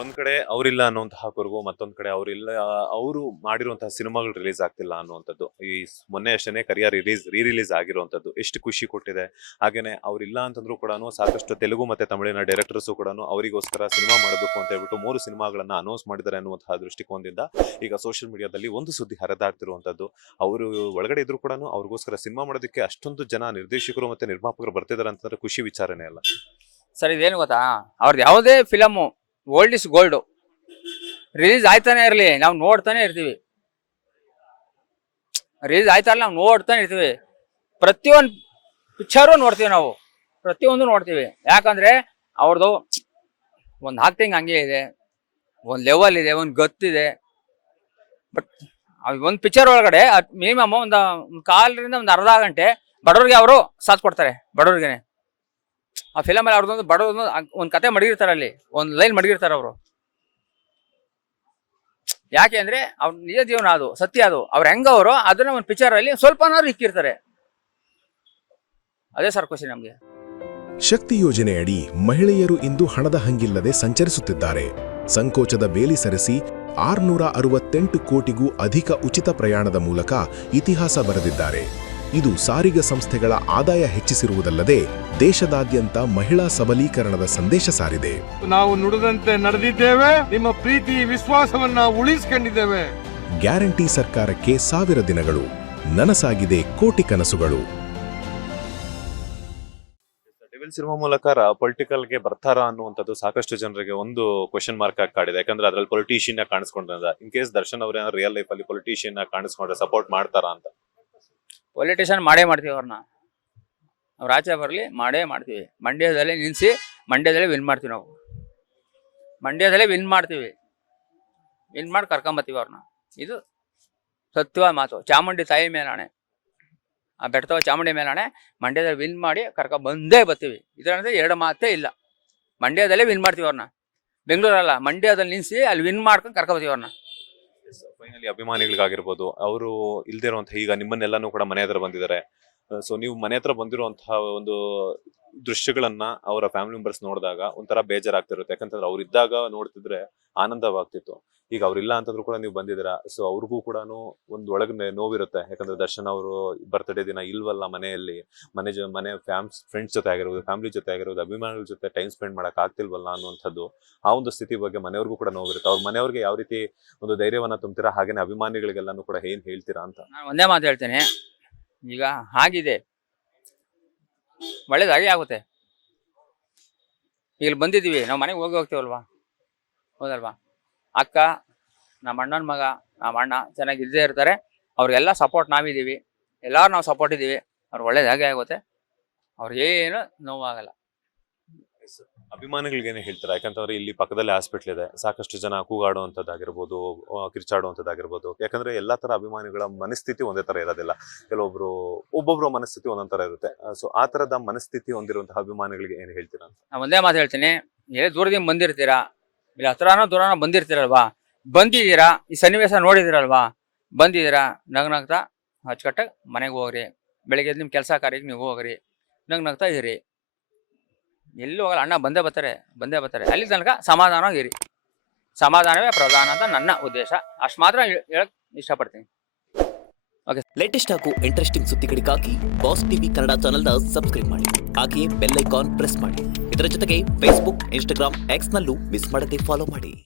ಒಂದ್ ಕಡೆ ಅವರಿಲ್ಲ ಅನ್ನುವಂತಹ ಕೊರಗು, ಮತ್ತೊಂದ್ ಕಡೆ ಅವರಿಲ್ಲ, ಅವರು ಮಾಡಿರುವಂತಹ ಸಿನಿಮಾಗಳು ರಿಲೀಸ್ ಆಗ್ತಿಲ್ಲ ಅನ್ನುವಂಥದ್ದು. ಮೊನ್ನೆ ಅಷ್ಟೇ ಕರಿಯರ್ ರಿಲೀಸ್ ಆಗಿರುವಂತದ್ದು ಎಷ್ಟು ಖುಷಿ ಕೊಟ್ಟಿದೆ. ಹಾಗೇನೆ ಅವ್ರಿಲ್ಲ ಅಂತಂದ್ರೂ ಕೂಡ ಸಾಕಷ್ಟು ತೆಲುಗು ಮತ್ತೆ ತಮಿಳಿನ ಡೈರೆಕ್ಟರ್ಸ್ ಕೂಡ ಅವರಿಗೋಸ್ಕರ ಸಿನಿಮಾ ಮಾಡಬೇಕು ಅಂತ ಹೇಳ್ಬಿಟ್ಟು 3 ಸಿನಿಮಾಗಳನ್ನ ಅನೌನ್ಸ್ ಮಾಡಿದ್ದಾರೆ ಅನ್ನುವಂತಹ ದೃಷ್ಟಿಕೋನದಿಂದ ಈಗ ಸೋಷಿಯಲ್ ಮೀಡಿಯಾದಲ್ಲಿ ಒಂದು ಸುದ್ದಿ ಹರಿದಾಡ್ತಿರುವಂತದ್ದು. ಅವರು ಒಳಗಡೆ ಇದ್ರು ಕೂಡ ಅವ್ರಿಗೋಸ್ಕರ ಸಿನಿಮಾ ಮಾಡೋದಕ್ಕೆ ಅಷ್ಟೊಂದು ಜನ ನಿರ್ದೇಶಕರು ಮತ್ತೆ ನಿರ್ಮಾಪಕರು ಬರ್ತಿದ್ದಾರೆ ಅಂತಂದ್ರೆ ಖುಷಿ ವಿಚಾರನೇ ಅಲ್ಲ ಸರ್. ಇದೇನು ಗೊತ್ತಾ, ಅವ್ರದ್ದು ಯಾವುದೇ film old is gold release ಆಯ್ತಾನೆ ಇರಲಿ, ನಾವು ನೋಡ್ತಾನೆ ಇರ್ತೀವಿ. ರಿಲೀಸ್ ಆಯ್ತಾರಲ್ಲ, ನಾವು ನೋಡ್ತಾನೆ ಇರ್ತೀವಿ. ಪ್ರತಿಯೊಂದು ಪಿಕ್ಚರು ನೋಡ್ತೀವಿ, ನಾವು ಪ್ರತಿಯೊಂದು ನೋಡ್ತೀವಿ. ಯಾಕಂದ್ರೆ ಅವ್ರದ್ದು ಒಂದು ಆಕ್ಟಿಂಗ್ ಹಂಗೆ ಇದೆ, ಒಂದು ಲೆವೆಲ್ ಇದೆ, ಒಂದು ಗತ್ತಿದೆ. ಬಟ್ ಒಂದು ಪಿಕ್ಚರ್ ಒಳಗಡೆ ಮಿನಿಮಮ್ ಒಂದು ಕಾಲರಿಂದ ಒಂದು ಅರ್ಧ ಗಂಟೆ ಬಡವ್ರಿಗೆ ಅವರು ಸಾಥ್ ಕೊಡ್ತಾರೆ. ಬಡವ್ರಿಗೆ ಆ ಫಿಲಮಲ್ಲಿ ಅವ್ರದ್ದೊಂದು ಬಡವ್ರದ್ದು ಒಂದು ಕತೆ ಮಡಗಿರ್ತಾರೆ, ಅಲ್ಲಿ ಒಂದು ಲೈನ್ ಮಡಗಿರ್ತಾರೆ ಅವರು. ಯಾಕೆ ಅಂದ್ರೆ ಅವ್ರ ನಿಜ ಜೀವನ, ಅದು ಸತ್ಯ, ಅದು ಅವ್ರು ಹೆಂಗವರು ಅದನ್ನ ಒಂದು ಪಿಕ್ಚರ್ ಅಲ್ಲಿ ಸ್ವಲ್ಪನಾದ್ರು ಇಕ್ಕಿರ್ತಾರೆ. ಅದೇ ಸರ್ ಖುಷಿ ನಮ್ಗೆ. ಶಕ್ತಿ ಯೋಜನೆಯಡಿ ಮಹಿಳೆಯರು ಇಂದು ಹಣದ ಹಂಗಿಲ್ಲದೆ ಸಂಚರಿಸುತ್ತಿದ್ದಾರೆ. ಸಂಕೋಚದ ಬೇಲಿ ಸರಿಸಿ 668 ಕೋಟಿಗೂ ಅಧಿಕ ಉಚಿತ ಪ್ರಯಾಣದ ಮೂಲಕ ಇತಿಹಾಸ ಬರೆದಿದ್ದಾರೆ. ಇದು ಸಾರಿಗೆ ಸಂಸ್ಥೆಗಳ ಆದಾಯ ಹೆಚ್ಚಿಸಿರುವುದಲ್ಲದೆ ದೇಶದಾದ್ಯಂತ ಮಹಿಳಾ ಸಬಲೀಕರಣದ ಸಂದೇಶ ಸಾರಿದೆ. ನಾವು ನುಡಿದಂತೆ ನಡೆದಿದ್ದೇವೆ, ನಿಮ್ಮ ಪ್ರೀತಿ ವಿಶ್ವಾಸವನ್ನ ಉಳಿಸಿಕೊಂಡಿದ್ದೇವೆ. ಗ್ಯಾರಂಟಿ ಸರ್ಕಾರಕ್ಕೆ 1000 ದಿನಗಳು, ನನಸಾಗಿದೆ ಕೋಟಿ ಕನಸುಗಳು. ಡೆವಿಲ್ ಸಿನಿಮಾ ಮೂಲಕ ಪೊಲಿಟಿಕಲ್ಗೆ ಬರ್ತಾರಾ ಅನ್ನುವಂಥದ್ದು ಸಾಕಷ್ಟು ಜನರಿಗೆ ಒಂದು ಕ್ವೆಶನ್ ಮಾರ್ಕ್ ಆಗಿ ಕಾಡಿದೆ. ಯಾಕಂದ್ರೆ ಅದ್ರಲ್ಲಿ ಪೊಲಿಟಿಷಿಯನ್ ಕಾಣಿಸ್ಕೊಂಡ್ರೆ, ಇನ್ ಕೇಸ್ ದರ್ಶನ್ ಅವ್ರ ರಿಯಲ್ ಲೈಫ್ ಅಲ್ಲಿ ಪೊಲಿಟಿಷಿಯನ್ ಕಾಣಿಸ್ಕೊಂಡ್ರೆ ಸಪೋರ್ಟ್ ಮಾಡ್ತಾರಾ ಅಂತ. ಪೊಲಿಟಿಷಿಯನ್ ಮಾಡೇ ಮಾಡ್ತೀವಿ ಅವ್ರನ್ನ. ಅವ್ರ ಆಚೆ ಬರಲಿ ಮಾಡೇ ಮಾಡ್ತೀವಿ. ಮಂಡ್ಯದಲ್ಲಿ ನಿಲ್ಲಿಸಿ ಮಂಡ್ಯದಲ್ಲೇ ವಿನ್ ಮಾಡ್ತೀವಿ. ನಾವು ಮಂಡ್ಯದಲ್ಲೇ ವಿನ್ ಮಾಡ್ತೀವಿ. ವಿನ್ ಮಾಡಿ ಕರ್ಕೊಂಬತ್ತೀವಿ ಅವ್ರನ್ನ. ಇದು ಸತ್ಯವಾದ ಮಾತು. ಚಾಮುಂಡಿ ತಾಯಿ ಮೇಲಾಣೆ, ಆ ಬೆಟ್ಟದ ಚಾಮುಂಡಿ ಮೇಲಾಣೆ, ಮಂಡ್ಯದಲ್ಲಿ ವಿನ್ ಮಾಡಿ ಬಂದೇ ಬರ್ತೀವಿ. ಇದರಂದ್ರೆ ಎರಡು ಮಾತೇ ಇಲ್ಲ. ಮಂಡ್ಯದಲ್ಲೇ ವಿನ್ ಮಾಡ್ತೀವಿ ಅವ್ರನ್ನ. ಬೆಂಗಳೂರಲ್ಲ, ಮಂಡ್ಯದಲ್ಲಿ ನಿಲ್ಲಿಸಿ ಅಲ್ಲಿ ವಿನ್ ಮಾಡ್ಕೊಂಡು ಕರ್ಕೊಂಬತ್ತೀವಿ ಅವ್ರನ್ನ. ಫೈನಲಿ ಅಭಿಮಾನಿಗಳಿಗಾಗಿರ್ಬೋದು, ಅವರು ಇಲ್ದೇ ಇರುವಂತಹ, ಈಗ ನಿಮ್ಮನ್ನೆಲ್ಲಾನು ಕೂಡ ಮನೆ ಹತ್ರ ಬಂದಿದ್ದಾರೆ. ಸೊ ನೀವು ಮನೆ ಹತ್ರ ಬಂದಿರುವಂತಹ ಒಂದು ದೃಶ್ಯಗಳನ್ನ ಅವರ ಫ್ಯಾಮಿಲಿ ಮೆಂಬರ್ಸ್ ನೋಡಿದಾಗ ಒಂಥರ ಬೇಜಾರಾಗ್ತಿರುತ್ತೆ. ಯಾಕಂತಂದ್ರೆ ಅವ್ರು ಇದ್ದಾಗ ನೋಡ್ತಿದ್ರೆ ಆನಂದವಾಗ್ತಿತ್ತು. ಈಗ ಅವ್ರಿಲ್ಲ ಅಂತಂದ್ರೂ ಕೂಡ ನೀವು ಬಂದಿದ್ದೀರಾ. ಸೊ ಅವ್ರಿಗೂ ಕೂಡ ಒಂದು ಒಳಗಡೆ ನೋವಿರುತ್ತೆ. ಯಾಕಂದ್ರೆ ದರ್ಶನ್ ಅವರು ಬರ್ತ್ಡೇ ದಿನ ಇಲ್ವಲ್ಲ ಮನೆಯಲ್ಲಿ, ಮನೆ ಫ್ರೆಂಡ್ಸ್ ಜೊತೆ ಆಗಿರೋದು, ಫ್ಯಾಮಿಲಿ ಜೊತೆ ಆಗಿರೋದು, ಅಭಿಮಾನಿಗಳ ಜೊತೆ ಟೈಮ್ ಸ್ಪೆಂಡ್ ಮಾಡಕ್ ಆಗ್ತಿಲ್ವಲ್ಲ ಅನ್ನುವಂಥದ್ದು, ಆ ಒಂದು ಸ್ಥಿತಿ ಬಗ್ಗೆ ಮನೆಯವ್ರಿಗೂ ಕೂಡ ನೋವಿರುತ್ತೆ. ಅವ್ರ ಮನೆಯವ್ರಿಗೆ ಯಾವ ರೀತಿ ಒಂದು ಧೈರ್ಯವನ್ನ ತುಂಬ್ತೀರಾ, ಹಾಗೇನೆ ಅಭಿಮಾನಿಗಳಿಗೆಲ್ಲಾನು ಕೂಡ ಏನ್ ಹೇಳ್ತೀರಾ ಅಂತ. ನಾನು ಒಂದೇ ಮಾತು ಹೇಳ್ತೇನೆ, ಈಗ ಆಗಿದೆ ಒಳ್ಳೇದಾಗಿ ಆಗುತ್ತೆ. ಈಗ ಬಂದಿದ್ದೀವಿ, ನಾವು ಮನೆಗೆ ಹೋಗ್ತೀವಲ್ವಾ, ಹೌದಲ್ವಾ? ಅಕ್ಕ, ನಮ್ಮ ಅಣ್ಣನ ಮಗ, ನಮ್ಮ ಅಣ್ಣ ಚೆನ್ನಾಗಿ ಇದ್ದೇ ಇರ್ತಾರೆ. ಅವ್ರಿಗೆಲ್ಲ ಸಪೋರ್ಟ್ ನಾವಿದ್ದೀವಿ, ಎಲ್ಲರೂ ನಾವು ಸಪೋರ್ಟ್ ಇದ್ದೀವಿ. ಅವ್ರು ಒಳ್ಳೇದಾಗೆ ಆಗುತ್ತೆ, ಅವ್ರಿಗೇನು ನೋವಾಗಲ್ಲ. ಅಭಿಮಾನಿಗಳಿಗೆ ಏನೇ ಹೇಳ್ತಾರೆ? ಯಾಕಂತಂದ್ರೆ ಇಲ್ಲಿ ಪಕ್ಕದಲ್ಲಿ ಹಾಸ್ಪಿಟ್ಲ್ ಇದೆ, ಸಾಕಷ್ಟು ಜನ ಕೂಗಾಡುವಂಥದ್ದಾಗಿರ್ಬೋದು, ಕಿರ್ಚಾಡುವಂಥದ್ದಾಗಿರ್ಬೋದು. ಯಾಕಂದ್ರೆ ಎಲ್ಲಾ ತರ ಅಭಿಮಾನಿಗಳ ಮನಸ್ಥಿತಿ ಒಂದೇ ತರ ಇರೋದಿಲ್ಲ. ಒಬ್ಬೊಬ್ರು ಮನಸ್ಥಿತಿ ಒಂದೊಂದ್ ತರ ಇರುತ್ತೆ. ಸೊ ಆ ತರದ ಮನಸ್ಥಿತಿ ಹೊಂದಿರುವಂತಹ ಅಭಿಮಾನಿಗಳಿಗೆ ಏನ್ ಹೇಳ್ತೀರಾ ಅಂತ? ನಾನು ಒಂದೇ ಮಾತು ಹೇಳ್ತೀನಿ, ಎಲ್ಲಿ ದೂರದಿಂದ ಬಂದಿರ್ತೀರಾ, ಇಲ್ಲಿ ಹತ್ರನೋ ದೂರನೋ ಬಂದಿರ್ತೀರಲ್ವಾ, ಬಂದಿದ್ದೀರಾ, ಈ ಸನ್ನಿವೇಶ ನೋಡಿದಿರಲ್ವಾ, ಬಂದಿದ್ದೀರಾ, ನಗ್ನಗ್ತಾ ಅಚ್ಚುಕಟ್ಟಾಗಿ ಮನೆಗೆ ಹೋಗ್ರಿ. ಬೆಳಿಗ್ಗೆ ನಿಮ್ಮ ಕೆಲಸ ಕಾರ್ಯಕ್ಕೆ ನೀವು ಹೋಗ್ರಿ, ನಗ್ನಗ್ತಾ ಇರಿ. ಎಲ್ಲೂ ಹೋಗಲ್ಲ, ಅಣ್ಣ ಬಂದೇ ಬರ್ತಾರೆ. ಅಲ್ಲಿ ತನಕ ಸಮಾಧಾನವಾಗಿರಿ. ಸಮಾಧಾನವೇ ಪ್ರಧಾನ ಅಂತ ನನ್ನ ಉದ್ದೇಶ. ಅಷ್ಟು ಮಾತ್ರ ಹೇಳಕ್ ಇಷ್ಟಪಡ್ತೀನಿ. ಓಕೆ. ಲೇಟೆಸ್ಟ್ ಹಾಗೂ ಇಂಟ್ರೆಸ್ಟಿಂಗ್ ಸುದ್ದಿಗಳಿಗಾಗಿ ಬಾಸ್ ಟಿವಿ ಕನ್ನಡ ಚಾನೆಲ್ನ ಸಬ್ಸ್ಕ್ರೈಬ್ ಮಾಡಿ. ಹಾಗೆಯೇ ಬೆಲ್ ಐಕಾನ್ ಪ್ರೆಸ್ ಮಾಡಿ. ಇದರ ಜೊತೆಗೆ ಫೇಸ್ಬುಕ್, ಇನ್ಸ್ಟಾಗ್ರಾಮ್, ಎಕ್ಸ್ ನಲ್ಲೂ ಮಿಸ್ ಮಾಡದೆ ಫಾಲೋ ಮಾಡಿ.